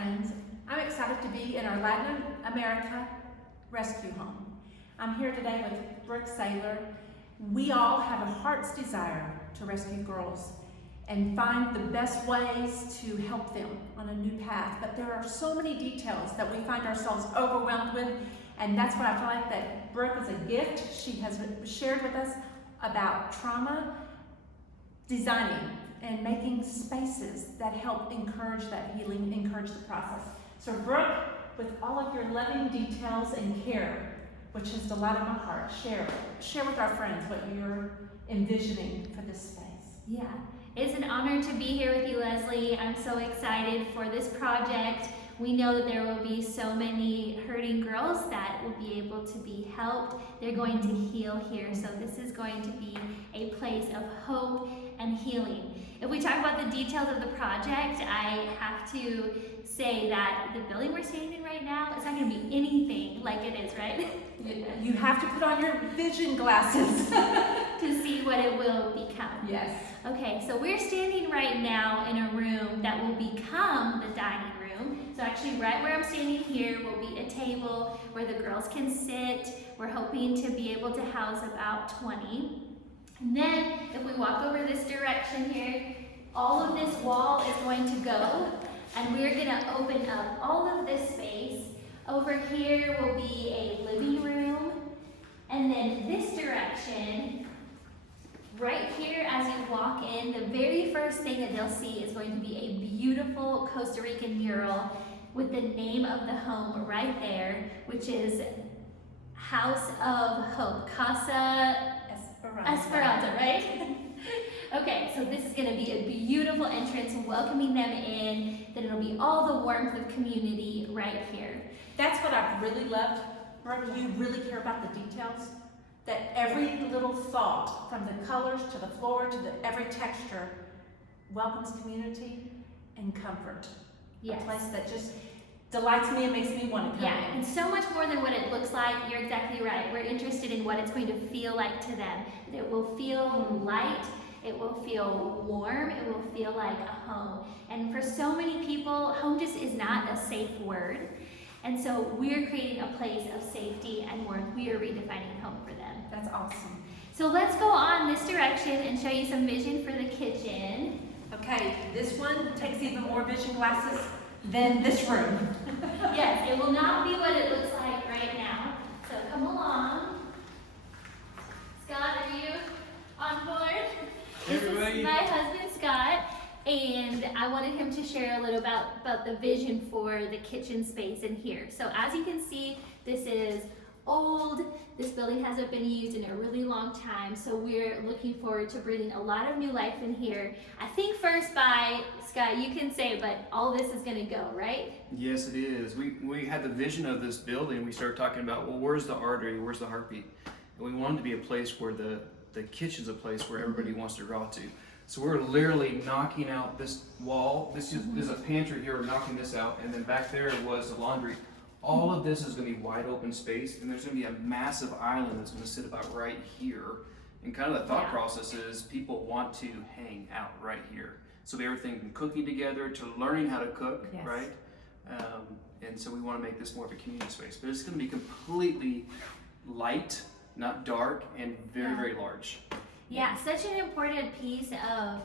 friends. I'm excited to be in our Latin America rescue home. I'm here today with Brooke Saylor. We all have a heart's desire to rescue girls and find the best ways to help them on a new path. But there are so many details that we find ourselves overwhelmed with, and that's what I feel like that Brooke is a gift. She has shared with us about trauma, designing and making spaces that help encourage that healing, encourage the process. So Brooke, with all of your loving details and care, which has delighted my heart, share with our friends what you're envisioning for this space. Yeah, it's an honor to be here with you, Leslie. I'm so excited for this project. We know that there will be so many hurting girls that will be able to be helped. They're going to heal here, so this is going to be a place of hope and healing. If we talk about the details of the project, I have to say that the building we're standing in right now, it's not going to be anything like it is, right? You have to put on your vision glasses to see what it will become. Yes. Okay, so we're standing right now in a room that will become the dining room. So actually right where I'm standing here will be a table where the girls can sit. We're hoping to be able to house about 20. And then if we walk over this direction here, all of this wall is going to go, and we're gonna open up all of this space. Over here will be a living room, and then this direction, right here as you walk in, the very first thing that they'll see is going to be a beautiful Costa Rican mural with the name of the home right there, which is House of Hope, Casa Esperanza, right? Okay, so this is going to be a beautiful entrance welcoming them in. Then it'll be all the warmth of community right here. That's what I've really loved, Brooke. You really care about the details. That every little thought, from the colors to the floor to every texture, welcomes community and comfort. Yes. A place that just delights me and makes me want to come in. And so much more than what it looks like. You're exactly right. We're interested in what it's going to feel like to them. It will feel light, it will feel warm, it will feel like a home. And for so many people, home just is not a safe word. And so we're creating a place of safety and warmth. We are redefining home for them. That's awesome. So let's go on this direction and show you some vision for the kitchen. Okay, this one takes even more vision glasses than this room. Yes, it will not be what it looks like right now. So come along. Scott, are you on board? Hey, everybody. This is my husband, Scott, and I wanted him to share a little about the vision for the kitchen space in here. So as you can see, this is old. This building hasn't been used in a really long time, so we're looking forward to breathing a lot of new life in here. I think first by, Scott, you can say, but all this is gonna go, right? Yes, it is. We had the vision of this building. We started talking about, well, where's the artery? Where's the heartbeat? And we wanted to be a place where the kitchen's a place where everybody wants to draw to. So we're literally knocking out this wall. This is a pantry here. We're knocking this out, and then back there was a laundry. All of this is going to be wide open space, and there's going to be a massive island that's going to sit about right here. And kind of the thought process is people want to hang out right here. So everything from cooking together to learning how to cook, Yes. right? And so we want to make this more of a community space, but it's going to be completely light, not dark, and very, very large. Yeah, such an important piece of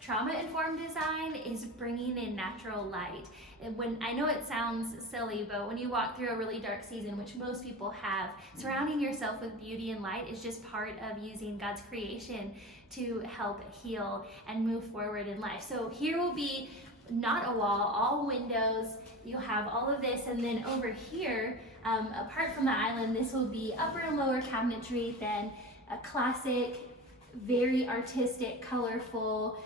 trauma-informed design is bringing in natural light. And when I know it sounds silly, but when you walk through a really dark season, which most people have, surrounding yourself with beauty and light is just part of using God's creation to help heal and move forward in life. So here will be not a wall, all windows. You'll have all of this, and then over here, apart from the island, this will be upper and lower cabinetry, then a classic, very artistic, colorful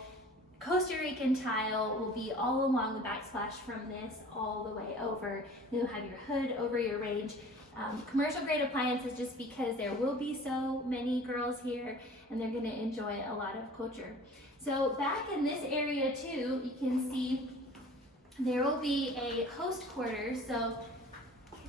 Costa Rican tile will be all along the backsplash from this all the way over. You'll have your hood over your range. Commercial grade appliances, just because there will be so many girls here and they're going to enjoy a lot of culture. So back in this area too, you can see there will be a host quarters. So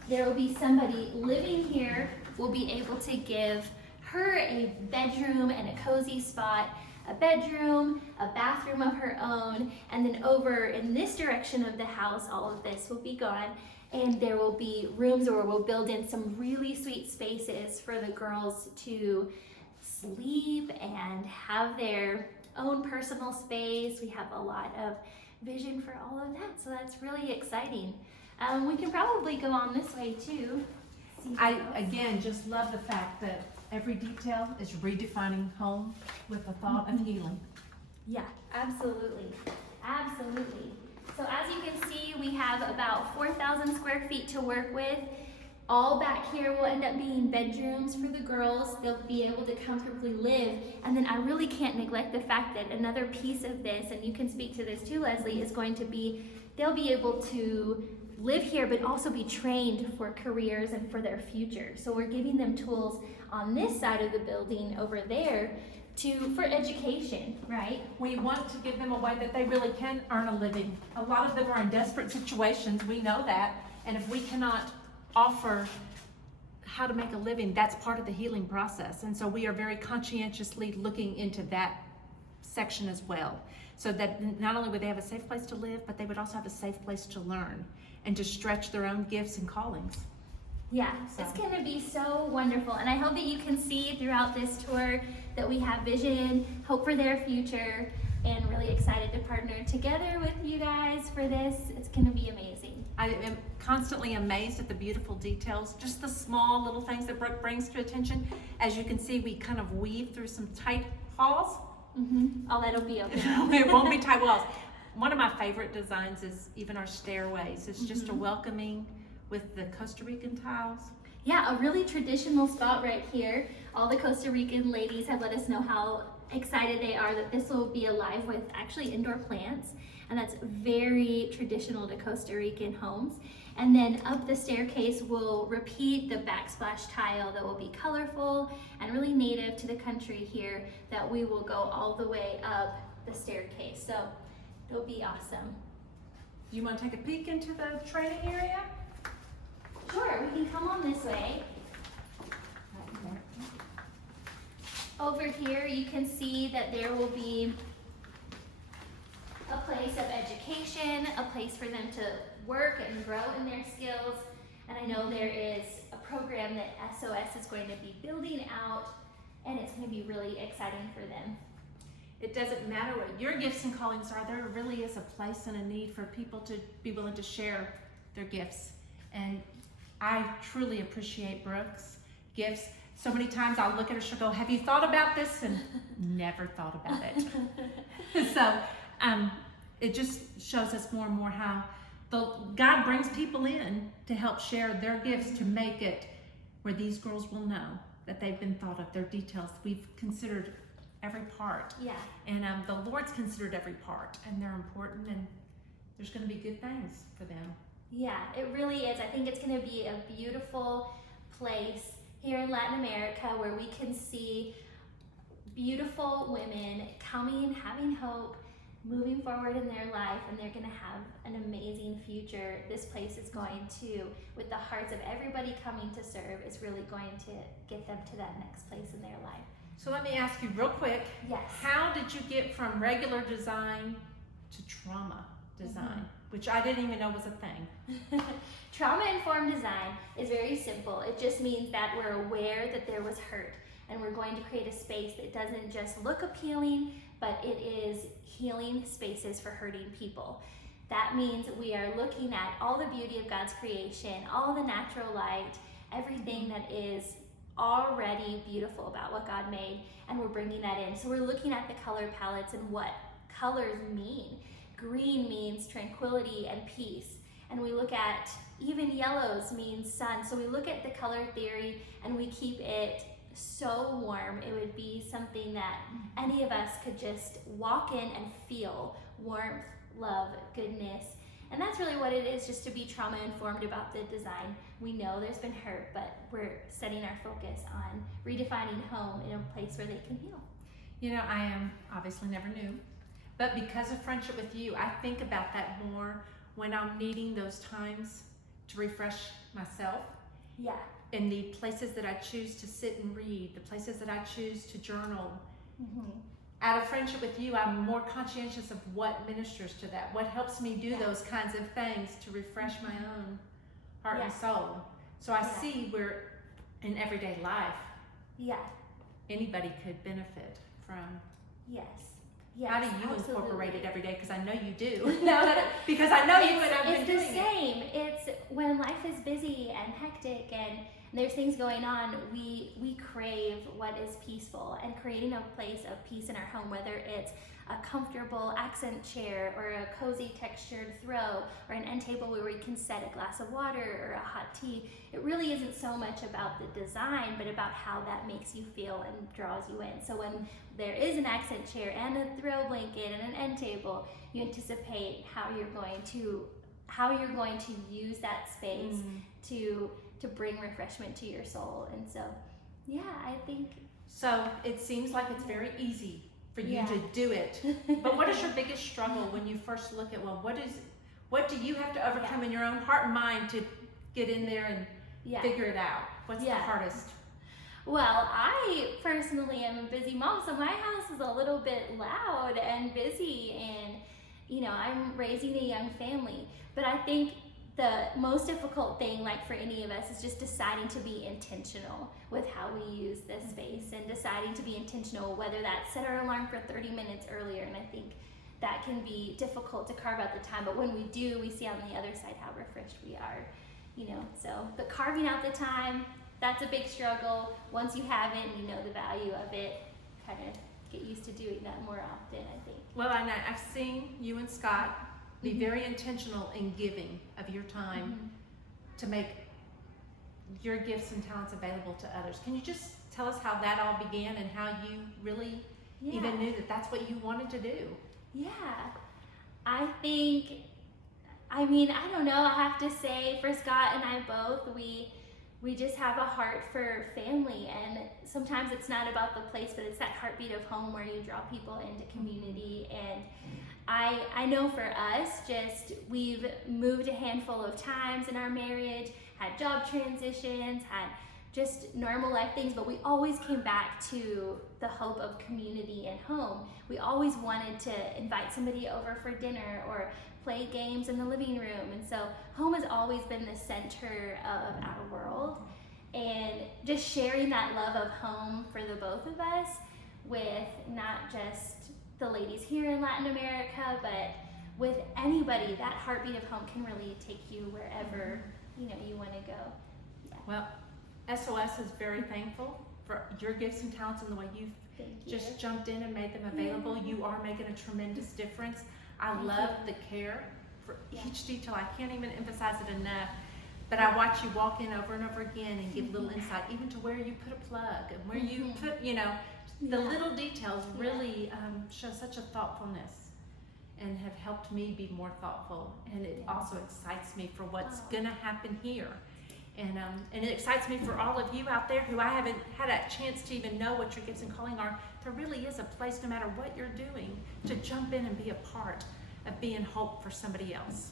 there will be somebody living here. We'll be able to give her a bedroom and a cozy spot a bedroom, a bathroom of her own, and then over in this direction of the house, all of this will be gone. And there will be rooms where we'll build in some really sweet spaces for the girls to sleep and have their own personal space. We have a lot of vision for all of that, so that's really exciting. We can probably go on this way too. I, again, just love the fact that every detail is redefining home with the thought of healing. Yeah, absolutely. Absolutely. So as you can see, we have about 4,000 square feet to work with. All back here will end up being bedrooms for the girls. They'll be able to comfortably live. And then I really can't neglect the fact that another piece of this, and you can speak to this too, Leslie, is going to be they'll be able to live here but also be trained for careers and for their future. So we're giving them tools on this side of the building over there for education, right? We want to give them a way that they really can earn a living. A lot of them are in desperate situations, we know that, and if we cannot offer how to make a living, that's part of the healing process. And so we are very conscientiously looking into that section as well, so that not only would they have a safe place to live, but they would also have a safe place to learn and to stretch their own gifts and callings. Yeah, it's going to be so wonderful. And I hope that you can see throughout this tour that we have vision, hope for their future, and really excited to partner together with you guys for this. It's going to be amazing. I am constantly amazed at the beautiful details, just the small little things that Brooke brings to attention. As you can see, we kind of weave through some tight halls. Oh, that'll be okay. It won't be tight walls. One of my favorite designs is even our stairways. It's just a welcoming with the Costa Rican tiles. Yeah, a really traditional spot right here. All the Costa Rican ladies have let us know how excited they are that this will be alive with actually indoor plants. And that's very traditional to Costa Rican homes. And then up the staircase, we'll repeat the backsplash tile that will be colorful and really native to the country here, that we will go all the way up the staircase. So it'll be awesome. You want to take a peek into the training area? Sure, we can come on this way. Over here, you can see that there will be a place of education, a place for them to work and grow in their skills. And I know there is a program that SOS is going to be building out, and it's going to be really exciting for them. It doesn't matter what your gifts and callings are, there really is a place and a need for people to be willing to share their gifts. And I truly appreciate Brooke's gifts. So many times I'll look at her, she'll go, "Have you thought about this?" And never thought about it. So it just shows us more and more how God brings people in to help share their gifts, to make it where these girls will know that they've been thought of, their details. We've considered every part. Yeah. And the Lord's considered every part, and they're important, and there's going to be good things for them. Yeah, it really is. I think it's going to be a beautiful place here in Latin America where we can see beautiful women coming, having hope, moving forward in their life, and they're going to have an amazing future. This place is going to, with the hearts of everybody coming to serve, is really going to get them to that next place in their life. So let me ask you real quick, Yes. how did you get from regular design to trauma design, which I didn't even know was a thing? Trauma-informed design is very simple. It just means that we're aware that there was hurt, and we're going to create a space that doesn't just look appealing, but it is healing spaces for hurting people. That means we are looking at all the beauty of God's creation, all the natural light, everything that is already beautiful about what God made, and we're bringing that in. So we're looking at the color palettes and what colors mean. Green means tranquility and peace, and we look at even yellows means sun. So we look at the color theory and we keep it so warm. It would be something that any of us could just walk in and feel warmth, love, goodness. And that's really what it is, just to be trauma informed about the design. We know there's been hurt, but we're setting our focus on redefining home in a place where they can heal. You know, I am obviously never new, but because of friendship with you, I think about that more when I'm needing those times to refresh myself. Yeah. In the places that I choose to sit and read, the places that I choose to journal. out of friendship with you, I'm more conscientious of what ministers to that, what helps me do those kinds of things to refresh my own heart and soul. So I see where in everyday life, anybody could benefit from. Yes. How do you absolutely. incorporate it every day? Because I know you do. Because I know you and I've been doing it. It's the same. It's when life is busy and hectic and there's things going on, we crave what is peaceful, and creating a place of peace in our home, whether it's a comfortable accent chair or a cozy textured throw or an end table where we can set a glass of water or a hot tea. It really isn't so much about the design, but about how that makes you feel and draws you in. So when there is an accent chair and a throw blanket and an end table, you anticipate how you're going to use that space to bring refreshment to your soul. And so, I think. So it seems like it's very easy for you to do it. But what is your biggest struggle when you first look at, what do you have to overcome in your own heart and mind to get in there and figure it out? What's the hardest? Well, I personally am a busy mom, so my house is a little bit loud and busy, and I'm raising a young family. But I think the most difficult thing, like for any of us, is just deciding to be intentional with how we use this space, and deciding to be intentional, whether that's set our alarm for 30 minutes earlier. And I think that can be difficult to carve out the time, but when we do, we see on the other side how refreshed we are, but carving out the time, that's a big struggle. Once you have it and you know the value of it, kind of get used to doing that more often, I think. Well, and I've seen you and Scott be very intentional in giving of your time to make your gifts and talents available to others. Can you just tell us how that all began and how you really even knew that that's what you wanted to do? Yeah, I don't know, I have to say, for Scott and I both, we just have a heart for family, and sometimes it's not about the place, but it's that heartbeat of home where you draw people into community. And I know for us, we've moved a handful of times in our marriage, had job transitions, had just normal life things, but we always came back to the hope of community and home. We always wanted to invite somebody over for dinner or play games in the living room, and so home has always been the center of our world. And just sharing that love of home for the both of us, with not just the ladies here in Latin America, but with anybody, that heartbeat of home can really take you wherever you want to go. Well, SOS is very thankful for your gifts and talents and the way you've just jumped in and made them available. You are making a tremendous difference. I love the care for each detail. I can't even emphasize it enough. But I watch you walk in over and over again and give little insight, even to where you put a plug and where you put, the little details really show such a thoughtfulness and have helped me be more thoughtful. And it also excites me for what's going to happen here. And it excites me for all of you out there who I haven't had a chance to even know what your gifts and calling are. There really is a place, no matter what you're doing, to jump in and be a part of being hope for somebody else.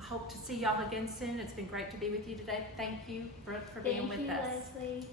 Hope to see y'all again soon. It's been great to be with you today. Thank you, Brooke, for being with us. Thank you, Leslie.